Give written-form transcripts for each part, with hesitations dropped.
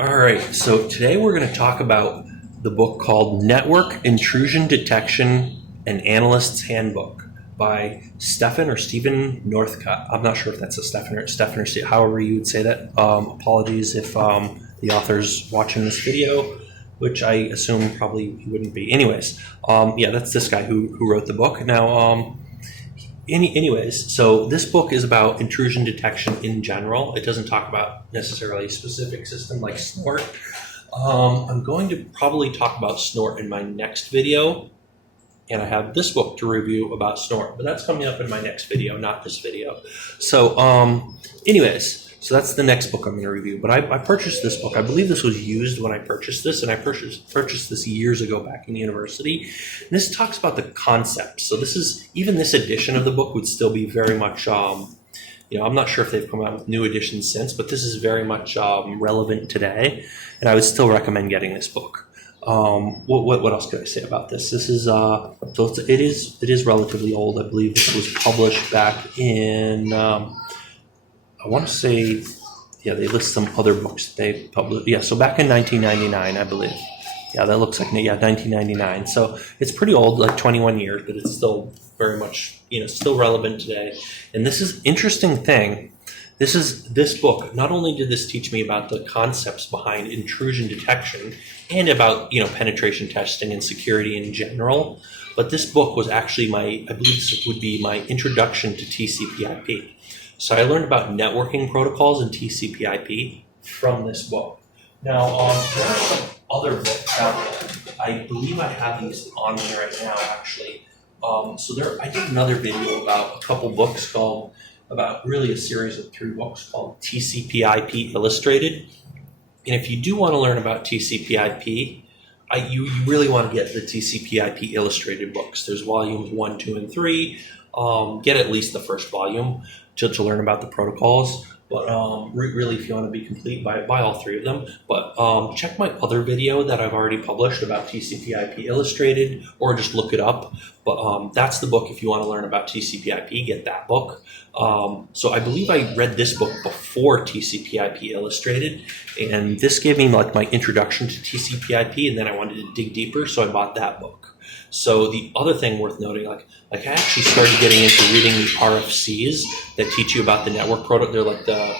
All right, so today we're going to talk about the book called Network Intrusion Detection and Analysts Handbook by Stephen Northcutt. I'm not sure if that's a Stephen or however you would say that. Apologies if the author's watching this video, which I assume probably he wouldn't be. Anyways, yeah, that's this guy who wrote the book. Now, anyways, so this book is about intrusion detection in general. It doesn't talk about necessarily a specific system like Snort. I'm going to probably talk about Snort in my next video, and I have this book to review about Snort, but that's coming up in my next video, not this video. So anyways, so that's the next book I'm going to review. But I purchased this book. I believe this was used when I purchased this, and I purchased this years ago back in university. And this talks about the concept. So this is, even this edition of the book would still be very much, I'm not sure if they've come out with new editions since, but this is very much relevant today, and I would still recommend getting this book. What else could I say about this? This is so it is relatively old. I believe this was published back in I want to say, yeah, they list some other books they published. Yeah, so back in 1999, I believe. Yeah, that looks like, yeah, 1999. So it's pretty old, like 21 years, but it's still very much, still relevant today. And this is interesting thing. This book, not only did this teach me about the concepts behind intrusion detection and about, penetration testing and security in general, but this book was actually I believe this would be my introduction to TCP/IP. So I learned about networking protocols and TCP/IP from this book. Now, there are some other books out there. I believe I have these on me right now, actually. I did another video about a couple books about really a series of 3 books called TCP/IP Illustrated. And if you do want to learn about TCP/IP, you really want to get the TCP/IP Illustrated books. There's volumes 1, 2, and 3. Get at least the first volume to learn about the protocols. But really, if you want to be complete, buy all 3 of them. But check my other video that I've already published about TCP/IP Illustrated, or just look it up. But that's the book. If you want to learn about TCP/IP, get that book. So I believe I read this book before TCP/IP Illustrated, and this gave me like my introduction to TCP/IP, and then I wanted to dig deeper, so I bought that book. So the other thing worth noting, like I actually started getting into reading the RFCs that teach you about the network protocol. They're like the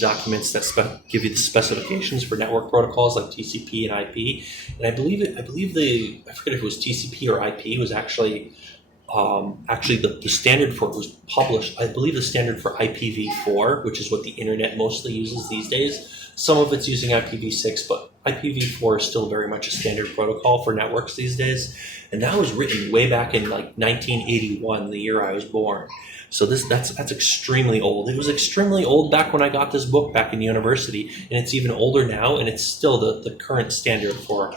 documents that give you the specifications for network protocols like TCP and IP. And I forget if it was TCP or IP was actually the standard for it was published. I believe the standard for IPv4, which is what the internet mostly uses these days. Some of it's using IPv6, but IPv4 is still very much a standard protocol for networks these days. And that was written way back in like 1981, the year I was born. So that's extremely old. It was extremely old back when I got this book back in university, and it's even older now, and it's still the current standard for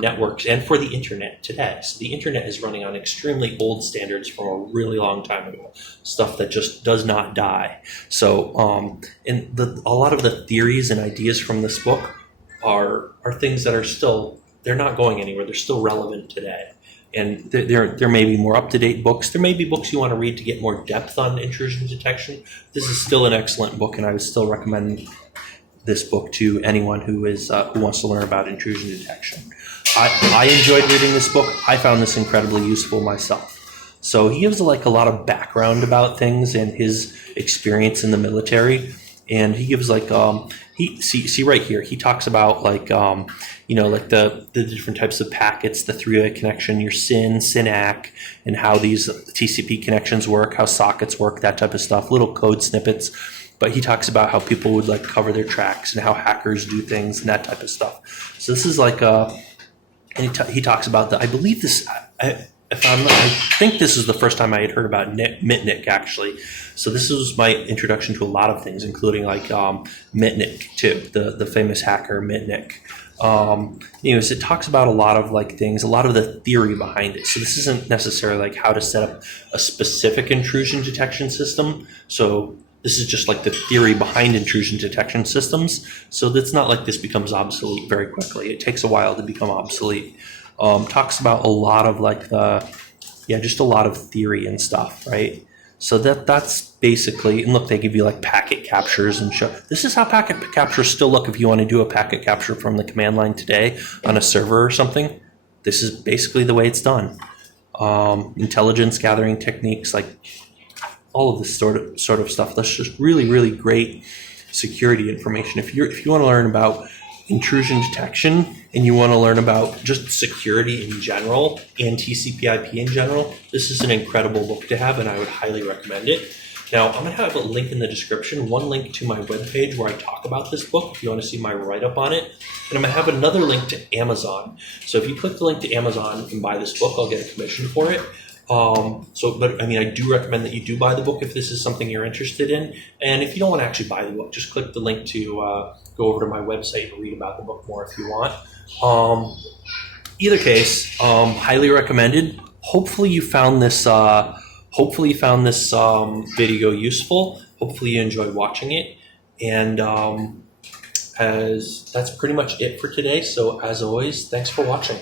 networks and for the internet today. So the internet is running on extremely old standards from a really long time ago, stuff that just does not die. So a lot of the theories and ideas from this book are things that are still, they're not going anywhere. They're still relevant today. And there may be more up-to-date books. There may be books you want to read to get more depth on intrusion detection. This is still an excellent book, and I would still recommend this book to anyone who wants to learn about intrusion detection. I enjoyed reading this book. I found this incredibly useful myself. So he gives like a lot of background about things and his experience in the military, and he gives like see right here, he talks about like like the different types of packets, the 3-way connection, your SYN, SYNAC, and how these TCP connections work, how sockets work, that type of stuff, little code snippets. But he talks about how people would like cover their tracks and how hackers do things and that type of stuff. So this is like and he talks about that. I believe this. I think this is the first time I had heard about Mitnick actually. So this was my introduction to a lot of things, including like Mitnick too, the famous hacker Mitnick. It talks about a lot of like things, a lot of the theory behind it. So this isn't necessarily like how to set up a specific intrusion detection system. So this is just like the theory behind intrusion detection systems. So it's not like this becomes obsolete very quickly. It takes a while to become obsolete. Talks about a lot of like just a lot of theory and stuff, right? So that's basically, and look, they give you like packet captures and show. This is how packet captures still look if you want to do a packet capture from the command line today on a server or something. This is basically the way it's done. Intelligence gathering techniques, like all of this sort of stuff. That's just really, really great security information. If you want to learn about intrusion detection and you want to learn about just security in general and TCP/IP in general, this is an incredible book to have, and I would highly recommend it. Now, I'm going to have a link in the description, one link to my webpage where I talk about this book if you want to see my write-up on it. And I'm going to have another link to Amazon. So if you click the link to Amazon and buy this book, I'll get a commission for it. But I mean, I do recommend that you do buy the book if this is something you're interested in. And if you don't want to actually buy the book, just click the link to go over to my website and read about the book more if you want. Either case, highly recommended. Hopefully you found this video useful. Hopefully you enjoyed watching it. And as that's pretty much it for today. So as always, thanks for watching.